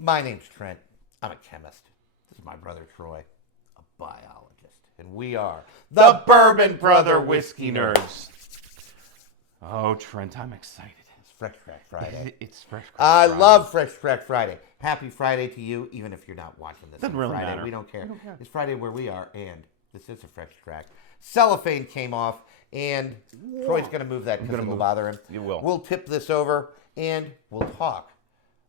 My name's Trent. I'm a chemist. This is my brother Troy, a biologist. And we are The Bourbon Brother Whiskey Nerds. Oh, Trent, I'm excited. It's Fresh Crack Friday. It's Fresh Crack I Friday. love Fresh Crack Friday. Happy Friday to you, even if you're not watching this Doesn't on really Friday. matter. We don't care. We don't care. It's Friday where we are, and this is a Fresh Crack. Cellophane came off, and Troy's going to move that because it'll bother him. You will. We'll tip this over, and we'll talk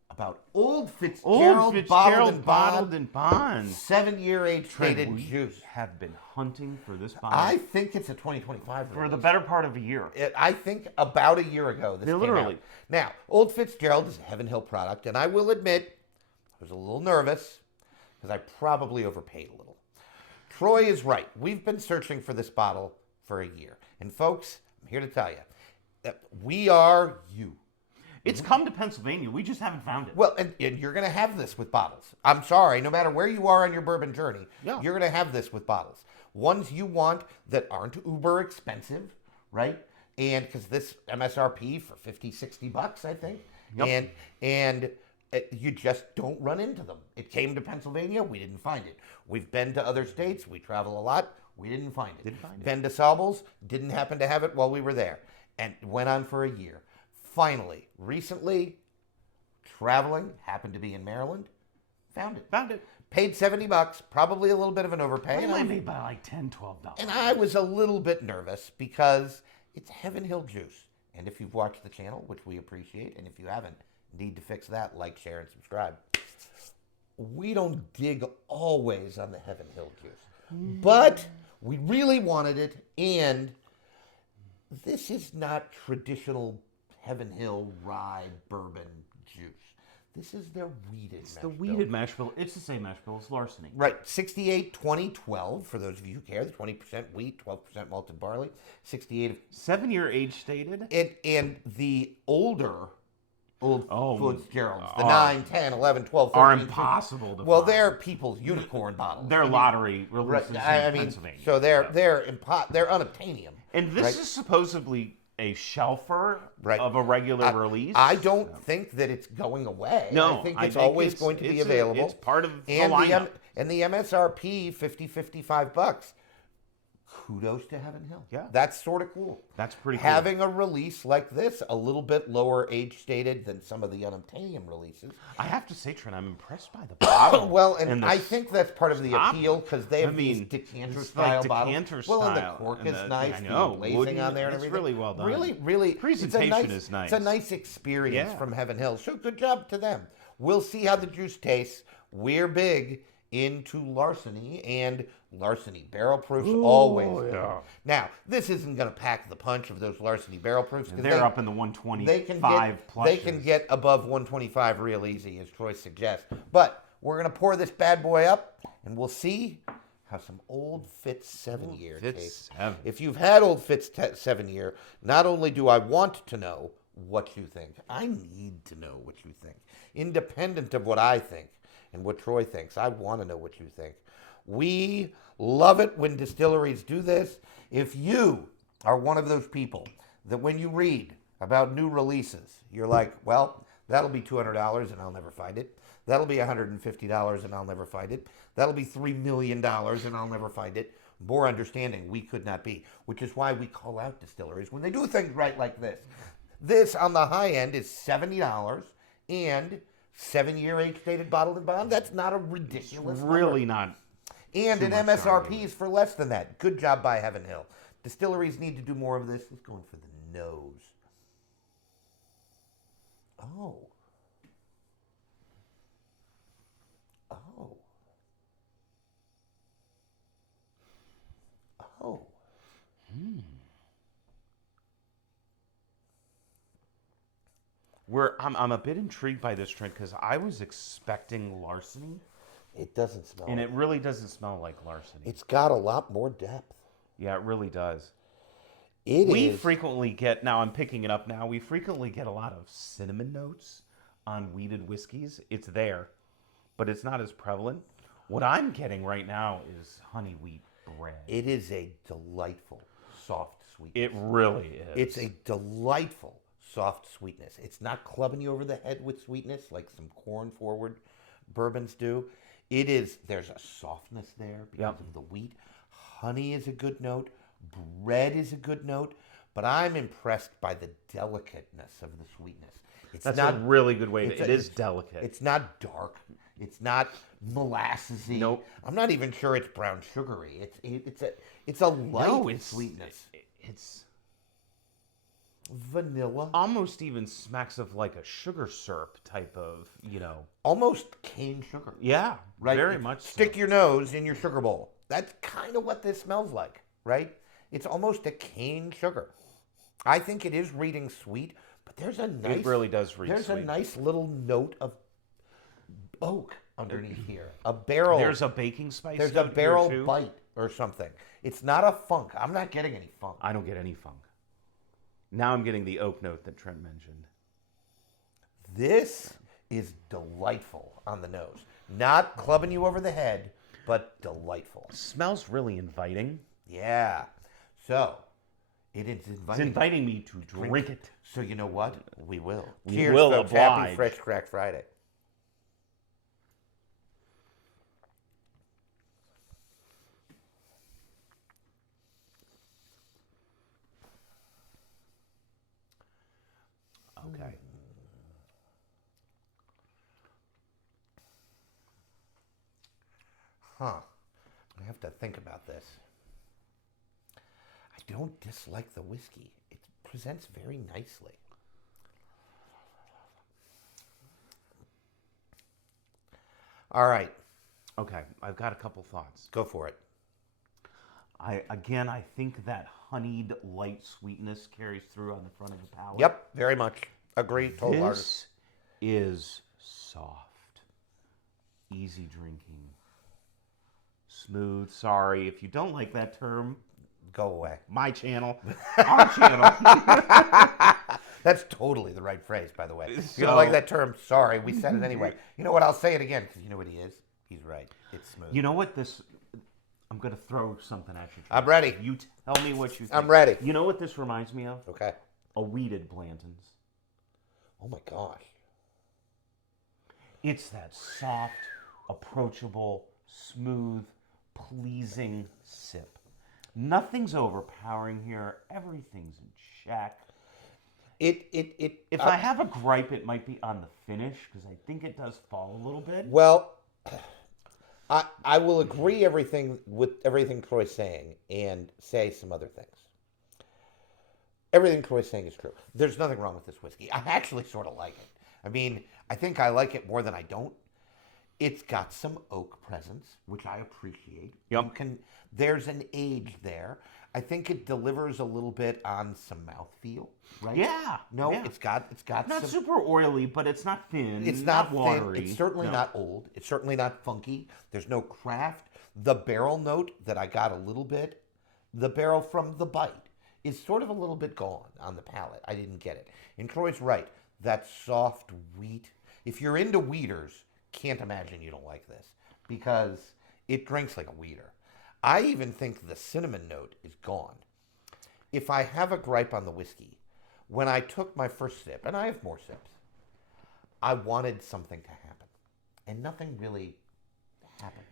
about Old Fitzgerald, bottled and bond. 7-year age-dated We juice. have been hunting for this bottle I think it's a 2025 for release. the better part of a year. I think about a year ago this came Literally. out. Now, Old Fitzgerald is a Heaven Hill product, and I will admit I was a little nervous because I probably overpaid a little. Troy is right. We've been searching for this bottle for a year. And folks, I'm here to tell you that we are you. It's come to Pennsylvania. We just haven't found it. Well, and you're going to have this with bottles. I'm sorry, no matter where you are on your bourbon journey, you're going to have this with bottles. Ones you want that aren't uber expensive, right? And because this MSRP for 50, 60 bucks, I think. Yep. And you just don't run into them. It came to Pennsylvania, we didn't find it. We've been to other states, we travel a lot, we didn't find it. Been to Saubles, didn't happen to have it while we were there. And went on for a year. Finally, recently, traveling, happened to be in Maryland, found it. Paid 70 bucks, probably a little bit of an overpay. I made by like $10, $12. And I was a little bit nervous because it's Heaven Hill juice. And if you've watched the channel, which we appreciate, and if you haven't, need to fix that, like, share, and subscribe. We don't dig always on the Heaven Hill juice. But we really wanted it, and this is not traditional Heaven Hill rye bourbon juice. This is their weeded It's mash the bill. weeded mash bill. It's the same mash bill as larceny. Right, 68, 20, 12, for those of you who care, the 20% wheat, 12% malted barley, 68 of 7-year age stated. and the older Old Fitzgeralds, the are- 9, 10, 11, 12, 13, Are 15. impossible to Well, find. they're people's unicorn bottles. They're lottery Right, releases I in mean, Pennsylvania. so they're unobtainium. And this right? is supposedly a shelfer Right. of a regular release. I don't think that it's going away. No, I think I it's think always it's- going to be it's available. it's part of the and lineup. And the MSRP, 50, 55 bucks. Kudos to Heaven Hill. Yeah. That's sort of cool. That's pretty cool. Having a release like this, a little bit lower age stated than some of the unobtainium releases. I have to say, Trent, I'm impressed by the bottle. Well, and the I think that's part of the stop. appeal because they have I these mean, decanter it's style like bottles. decanter Well, and the style, cork and is the- nice. I know, the glazing wooden, on there and it's everything. really well done. Really, Presentation it's is nice. It's a nice experience Yeah. from Heaven Hill. So good job to them. We'll see how the juice tastes. We're big into larceny, and larceny barrel proofs always. yeah. Now, this isn't going to pack the punch of those larceny barrel proofs because They're up in the 125 they can get above 125 real easy, as Troy suggests. But we're going to pour this bad boy up, and we'll see how some Old Fitz 7-year Fitz tastes. 7. If you've had Old Fitz 7-year, not only do I want to know what you think, I need to know what you think. Independent of what I think and what Troy thinks, I want to know what you think. We love it when distilleries do this. If you are one of those people that when you read about new releases, you're like, well, that'll be $200 and I'll never find it. That'll be $150 and I'll never find it. That'll be $3 million and I'll never find it. More understanding we could not be, which is why we call out distilleries when they do things right like this. This on the high end is $70 and 7-year age-dated bottled and bond. That's not a ridiculous number. Really not. And too an much MSRP is for less than that. Good job by Heaven Hill. Distilleries need to do more of this. Let's go in for the nose. Oh. Oh. Oh. I'm a bit intrigued by this, Trent, because I was expecting larceny, It doesn't smell. and it really doesn't smell like larceny. It's got a lot more depth. Yeah, it really does. We Frequently get, now I'm picking it up now, we frequently get a lot of cinnamon notes on weeded whiskeys. It's there, but it's not as prevalent. What I'm getting right now is honey wheat bread. It is a delightful, soft sweetness. It really is. It's a delightful, soft sweetness. It's not clubbing you over the head with sweetness like some corn forward bourbons do. There's a softness there because Yep. of the wheat. Honey is a good note. Bread is a good note. But I'm impressed by the delicateness of the sweetness. It's That's not a really good way. it's It a- is delicate. It's not dark. It's not molassesy. Nope. I'm not even sure it's brown sugary. It's a light sweetness. It's Vanilla. almost even smacks of like a sugar syrup type of, Almost cane sugar. Yeah, Right? very much. Stick your nose in your sugar bowl. That's kind of what this smells like, right? It's almost a cane sugar. I think it is reading sweet, but there's a nice. It really does read There's sweet. a nice little note of oak underneath here. A barrel. There's a baking spice. There's a note here, barrel too. bite or something. It's not a funk. I'm not getting any funk. I don't get any funk. Now I'm getting the oak note that Trent mentioned. This is delightful on the nose. Not clubbing you over the head, but delightful. Smells really inviting. Yeah. So, it is It's inviting. inviting me to drink it. So you know what? We will. We Cheers, will folks. oblige. Happy Fresh Crack Friday. Okay. Huh. I have to think about this. I don't dislike the whiskey. It presents very nicely. All right. Okay, I've got a couple thoughts. Go for it. I think that honeyed light sweetness carries through on the front of the palate. Yep, very much. Agree. Total artist. This is soft, easy drinking, smooth. Sorry if you don't like that term. Go away. My channel, our channel. That's totally the right phrase, by the way. If you don't like that term, sorry, we said it anyway. You know what? I'll say it again because you know what he is? He's right. It's smooth. You know what this? I'm gonna throw something at you. I'm ready. You tell me what you think. I'm ready. You know what this reminds me of? Okay. A weeded Blanton's. Oh my gosh. It's that soft, approachable, smooth, pleasing sip. Nothing's overpowering here. Everything's in check. If I have a gripe, it might be on the finish because I think it does fall a little bit. Well, I will agree with everything Troy's saying and say some other things. Everything Troy's saying is true. There's nothing wrong with this whiskey. I actually sort of like it. I mean, I think I like it more than I don't. It's got some oak presence, which I appreciate. Yep. There's an age there. I think it delivers a little bit on some mouthfeel, right? Yeah. No, yeah. it's got Not some, super oily, but it's not thin. it's not watery. thin. It's certainly No. not old. It's certainly not funky. There's no craft. The barrel note that I got a little bit, the barrel from the bite, is sort of a little bit gone on the palate. I didn't get it. And Troy's right. That soft wheat. If you're into wheaters, can't imagine you don't like this because it drinks like a wheater. I even think the cinnamon note is gone. If I have a gripe on the whiskey, when I took my first sip, and I have more sips, I wanted something to happen. And nothing really happened.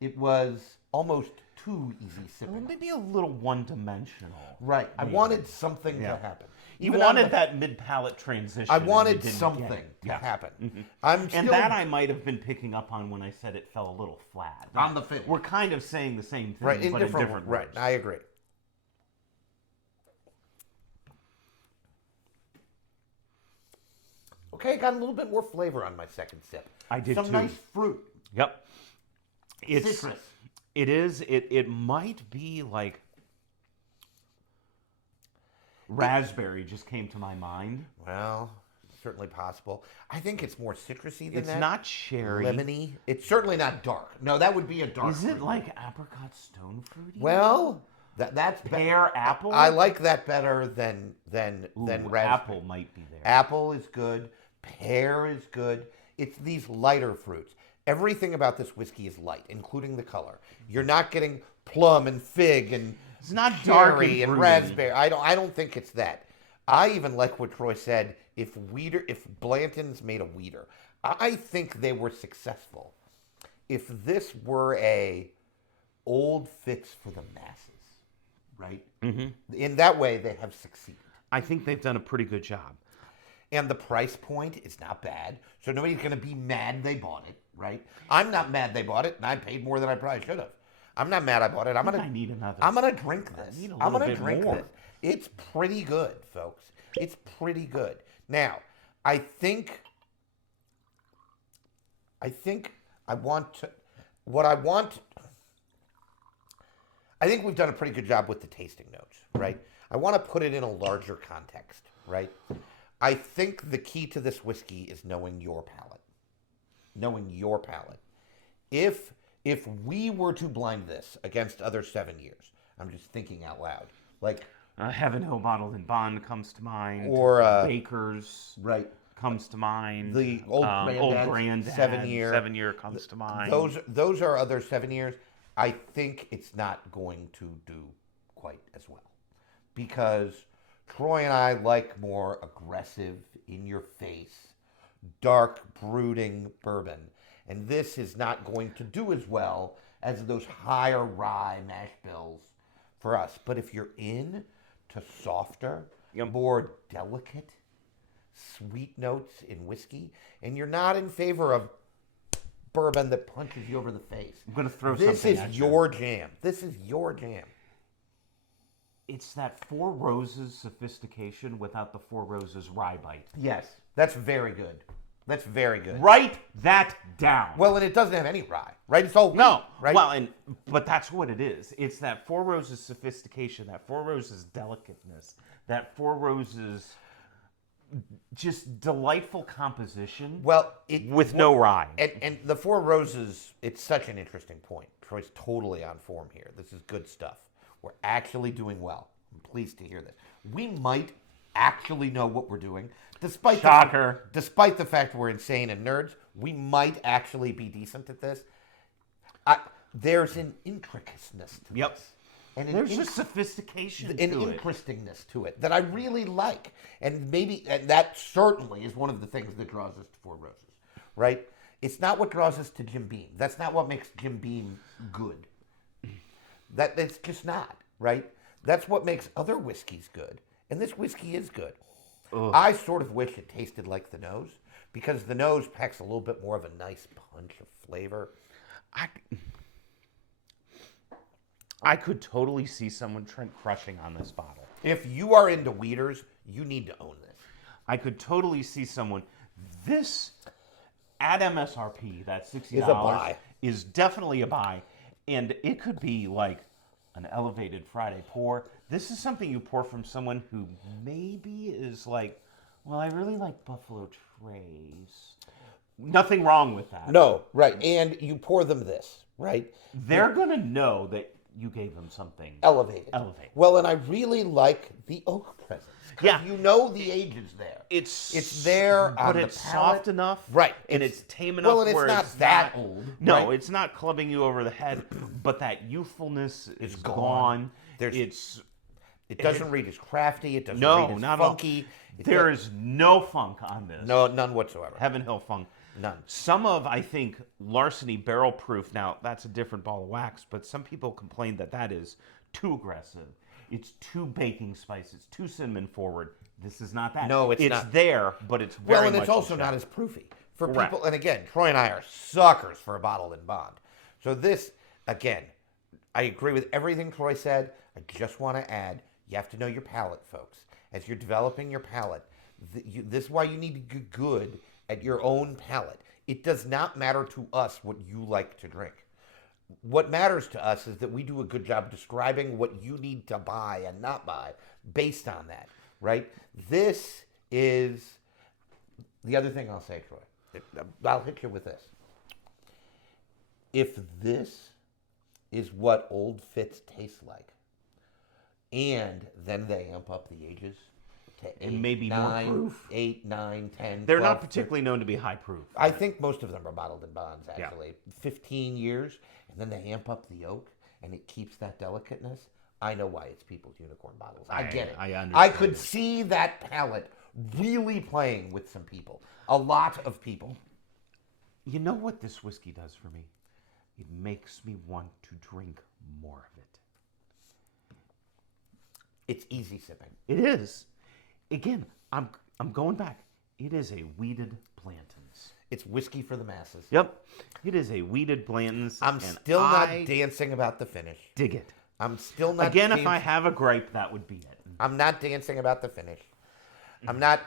It was almost too easy Well, sipping. maybe a little one-dimensional. Right. I maybe. wanted something Yeah. to happen. You Even on wanted the- that mid-palate transition. I and you wanted didn't something get it. to Yeah. happen. I'm still And that I might have been picking up on when I said it fell a little flat. On the finish. We're kind of saying the same thing, right in but different, in different right. words. I agree. Okay, got a little bit more flavor on my second sip. I did Some too. nice fruit. Yep. It's Citrus. It is. It might be like raspberry just came to my mind. Well, certainly possible. I think it's more citrusy than It's that. not cherry. Lemony. It's certainly not dark. No, that would be a dark. Is it fruit. like apricot stone fruity? Well, that's pear, apple. I like that better than Ooh, raspberry. apple might be there. Apple is good. Pear is good. It's these lighter fruits. Everything about this whiskey is light, including the color. You're not getting plum and fig and It's not dark cherry and broody. raspberry. I don't think it's that. I even like what Troy said. If Blanton's made a wheater, I think they were successful. If this were a Old Fitz for the masses, right? Mm-hmm. In that way, they have succeeded. I think they've done a pretty good job. And the price point is not bad. So nobody's going to be mad they bought it, right? I'm not mad they bought it, and I paid more than I probably should have. I'm not mad I bought it. I need another. I'm gonna drink this. I need a I'm little gonna bit drink more. this. It's pretty good, folks. It's pretty good. Now, I think I want to. What I want. I think we've done a pretty good job with the tasting notes, right? I want to put it in a larger context, right? I think the key to this whiskey is knowing your palate. Knowing your palate. If we were to blind this against other 7 years, I'm just thinking out loud, like Heaven Hill Bottled in Bond comes to mind, or Baker's right comes to mind, the old Granddad 7 year, 7 year comes to mind. Those are other 7 years. I think it's not going to do quite as well because Troy and I like more aggressive, in your face, dark, brooding bourbon. And this is not going to do as well as those higher rye mash bills for us. But if you're in to softer, more delicate, sweet notes in whiskey, and you're not in favor of bourbon that punches you over the face, I'm going to throw this something is at your jam. This is your jam. It's that Four Roses sophistication without the Four Roses rye bite. Yes, that's very good. That's very good. Write that down. Well, and it doesn't have any rye, right? It's all wheat, No, right? well, but that's what it is. It's that Four Roses sophistication, that Four Roses delicateness, that Four Roses just delightful composition. Well, with no rye. And the Four Roses, it's such an interesting point. Troy's totally on form here. This is good stuff. We're actually doing well. I'm pleased to hear this. We might actually know what we're doing. Despite the fact we're insane and nerds, we might actually be decent at this. There's an intricateness to this. And there's just sophistication an to it. interestingness to it that I really like. And that certainly is one of the things that draws us to Four Roses, right? It's not what draws us to Jim Beam. That's not what makes Jim Beam good. It's just not, right? That's what makes other whiskeys good. And this whiskey is good. Ugh. I sort of wish it tasted like the nose because the nose packs a little bit more of a nice punch of flavor. I could totally see someone crushing on this bottle. If you are into weeders, you need to own this. I could totally see someone. This at MSRP, that $60 is a buy. Is definitely a buy, and it could be like an elevated Friday pour. This is something you pour from someone who maybe is like, well, I really like Buffalo Trace. Nothing wrong with that. No, right. And you pour them this, right? They're going to know that you gave them something elevated. Well, and I really like the oak presence. Yeah. You know the age is there. It's there but on it's the palate. soft enough. Right. And it's tame enough well, and it's where not it's that not, old. No, right? it's not clubbing you over the head, but that youthfulness is gone. It doesn't read as crafty. It doesn't read as not funky. There is no funk on this. No, none whatsoever. Heaven Hill funk. None. Some of, I think, Larceny barrel proof. Now, that's a different ball of wax, but some people complain that is too aggressive. It's too baking spice. It's too cinnamon forward. This is not that. No, it's not. It's there, but it's very well, and much it's also not as proofy for people. And again, Troy and I are suckers for a bottled in bond. So this, again, I agree with everything Troy said. I just want to add, you have to know your palate, folks. As you're developing your palate, this is why you need to get good at your own palate. It does not matter to us what you like to drink. What matters to us is that we do a good job describing what you need to buy and not buy based on that, right? This is the other thing I'll say, Troy. I'll hit you with this. If this is what Old Fitz tastes like, and then they amp up the ages to 8, and maybe 9, more proof. 8, 9, 10, They're 12, not particularly known to be high proof. I think most of them are bottled in bonds, actually. 15 years, and then they amp up the oak, and it keeps that delicateness. I know why it's people's unicorn bottles. I get it. I understand. I could see that palate really playing with some people. A lot of people. You know what this whiskey does for me? It makes me want to drink more of it. It's easy sipping. It is. Again, I'm going back. It is a weeded Blanton's. It's whiskey for the masses. Yep. It is a weeded Blanton's. I'm still not dancing about the finish. Dig it. I'm still not. Again, if I have a gripe, that would be it. I'm not dancing about the finish. I'm not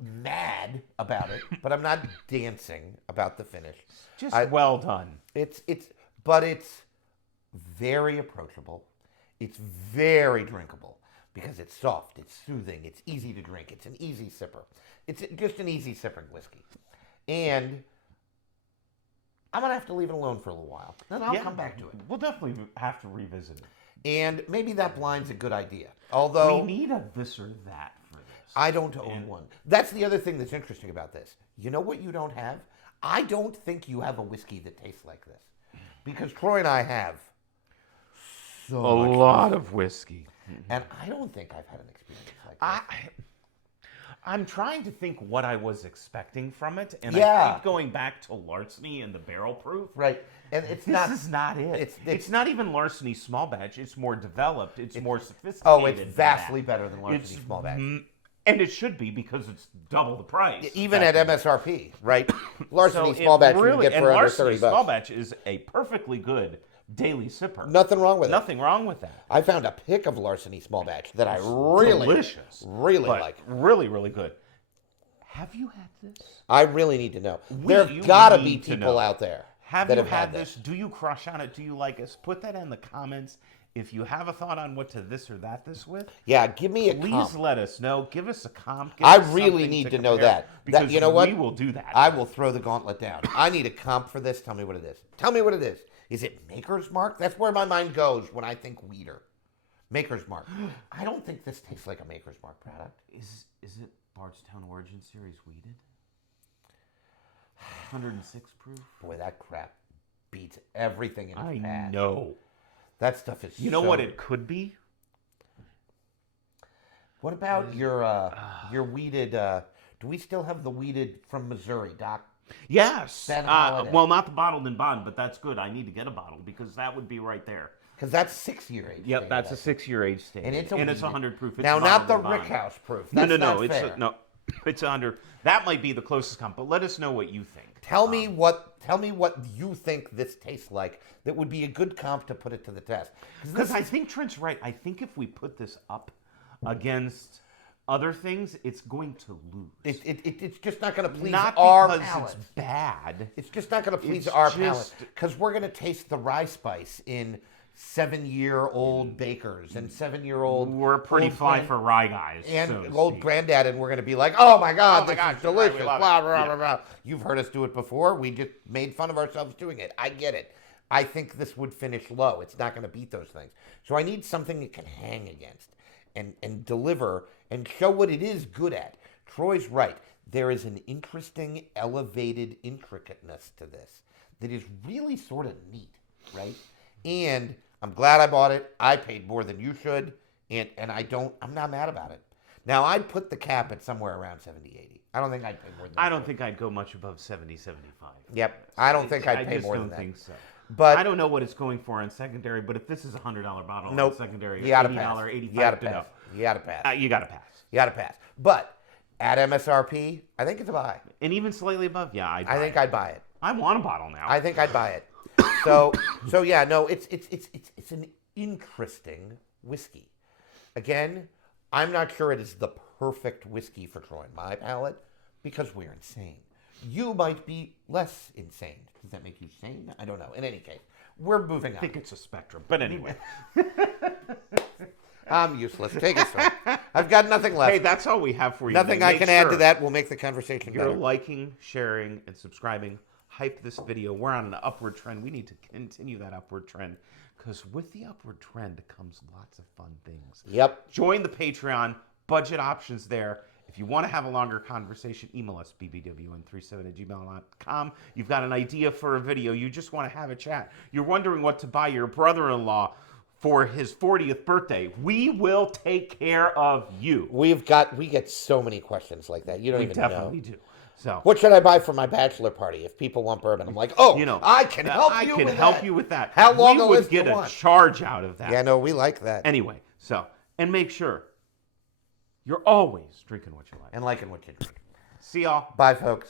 mad about it, but I'm not dancing about the finish. Just well done. But it's very approachable. It's very drinkable because it's soft, it's soothing, it's easy to drink, it's an easy sipper. It's just an easy sipping whiskey. And I'm going to have to leave it alone for a little while. Then I'll come back to it. We'll definitely have to revisit it. And maybe that blind's a good idea. Although we need a this or that for this. I don't own one. That's the other thing that's interesting about this. You know what you don't have? I don't think you have a whiskey that tastes like this. Because Troy and I have so much lot of whiskey. And I don't think I've had an experience like this. I'm trying to think what I was expecting from it, and Yeah. I keep going back to larceny and the barrel proof. Right. And This is not it. It's not even larceny small batch. It's more developed. It's more sophisticated. Oh, it's than vastly that. better than larceny It's small batch. And it should be because it's double the price. Even at MSRP, right? Larceny So small it batch you really, can get and for under larceny $30. small batch is a perfectly good daily sipper. Nothing wrong with it. Nothing wrong with that. I found a pick of larceny small batch that I really, Delicious. really but like. Really, really good. Have you had this? I really need to know. You There've got to be need to people know. out there Have that you have had this? Do you crush on it? Do you like us? Put that in the comments. If you have a thought on what to this or that this with, Yeah, give me a please comp. let us know. Give us a comp. Give I us really something need to know compare, that. Because You know what? we will do that. I will throw the gauntlet down. I need a comp for this. Tell me what it is. Tell me what it is. Is it Maker's Mark? That's where my mind goes when I think weeder. Maker's Mark. I don't think this tastes like a Maker's Mark product. Is it Bardstown Origin Series weeded? 106 proof. Boy, that crap beats everything in its I path. know. That stuff is You know so what good. it could be? What about your weeded, do we still have the weeded from Missouri, Doc? Yes. Ben Holiday. Well, not the bottled in bond, but that's good. I need to get a bottle because that would be right there. Because that's 6-year age. Yep, stage, that's a I think. 6-year age stage. And it's a and weeded. 100 proof. It's Now, not the bottled in bond. Rickhouse proof. No, That's no. not It's fair. it's 100. That might be the closest comp, but let us know what you think. Tell me what you think this tastes like that would be a good comp to put it to the test. Because I think Trent's right. I think if we put this up against other things, it's going to lose. It's just not going to please Not our because palate. it's bad. It's just not going to please It's our just- palate because we're going to taste the rye spice in 7-year-old bakers and 7-year-old. We're pretty old fly grand- for rye guys. and so to old speak. granddad, and we're going to be like, "Oh my God, Oh my this gosh, is you're right, we delicious!" love Blah it. blah Yeah. blah blah. You've heard us do it before. We just made fun of ourselves doing it. I get it. I think this would finish low. It's not going to beat those things. So I need something it can hang against and deliver and show what it is good at. Troy's right. There is an interesting, elevated intricateness to this that is really sort of neat, right? And I'm glad I bought it. I paid more than you should, and I'm not mad about it. Now, I'd put the cap at somewhere around 70, 80. I don't think I'd pay more than that. I don't think I'd go much above 70, 75. Yep. I don't think I'd pay just more don't than that. think so. But I don't know what it's going for on secondary, but if this is a $100 bottle nope. on secondary, You gotta $80, pass. $85 You gotta to pass. know. You gotta pass. You got to pass. You gotta pass. But at MSRP, I think it's a buy. And even slightly above, yeah, I think I'd buy it. I want a bottle now. I think I'd buy it. So yeah, no, it's an interesting whiskey. Again, I'm not sure it is the perfect whiskey for Troy and my palate because we're insane. You might be less insane. Does that make you sane? I don't know. In any case, we're moving on. I think it's a spectrum. But anyway. I'm useless. Take us home. I've got nothing left. Hey, that's all we have for you. Nothing today. I Make can add to sure that will make the conversation You're better. liking, sharing, and subscribing. Hype this video. We're on an upward trend. We need to continue that upward trend because with the upward trend comes lots of fun things. Yep. Join the Patreon. Budget options there. If you want to have a longer conversation, email us, bbwn37@gmail.com. You've got an idea for a video. You just want to have a chat. You're wondering what to buy your brother-in-law for his 40th birthday. We will take care of you. We get so many questions like that. You don't We even definitely know. do. So what should I buy for my bachelor party if people want bourbon? I'm like, oh, I can help you with that. How long we would get a charge out of that. Yeah, no, we like that. Anyway, and make sure you're always drinking what you like. And liking what you drink. See y'all. Bye, folks.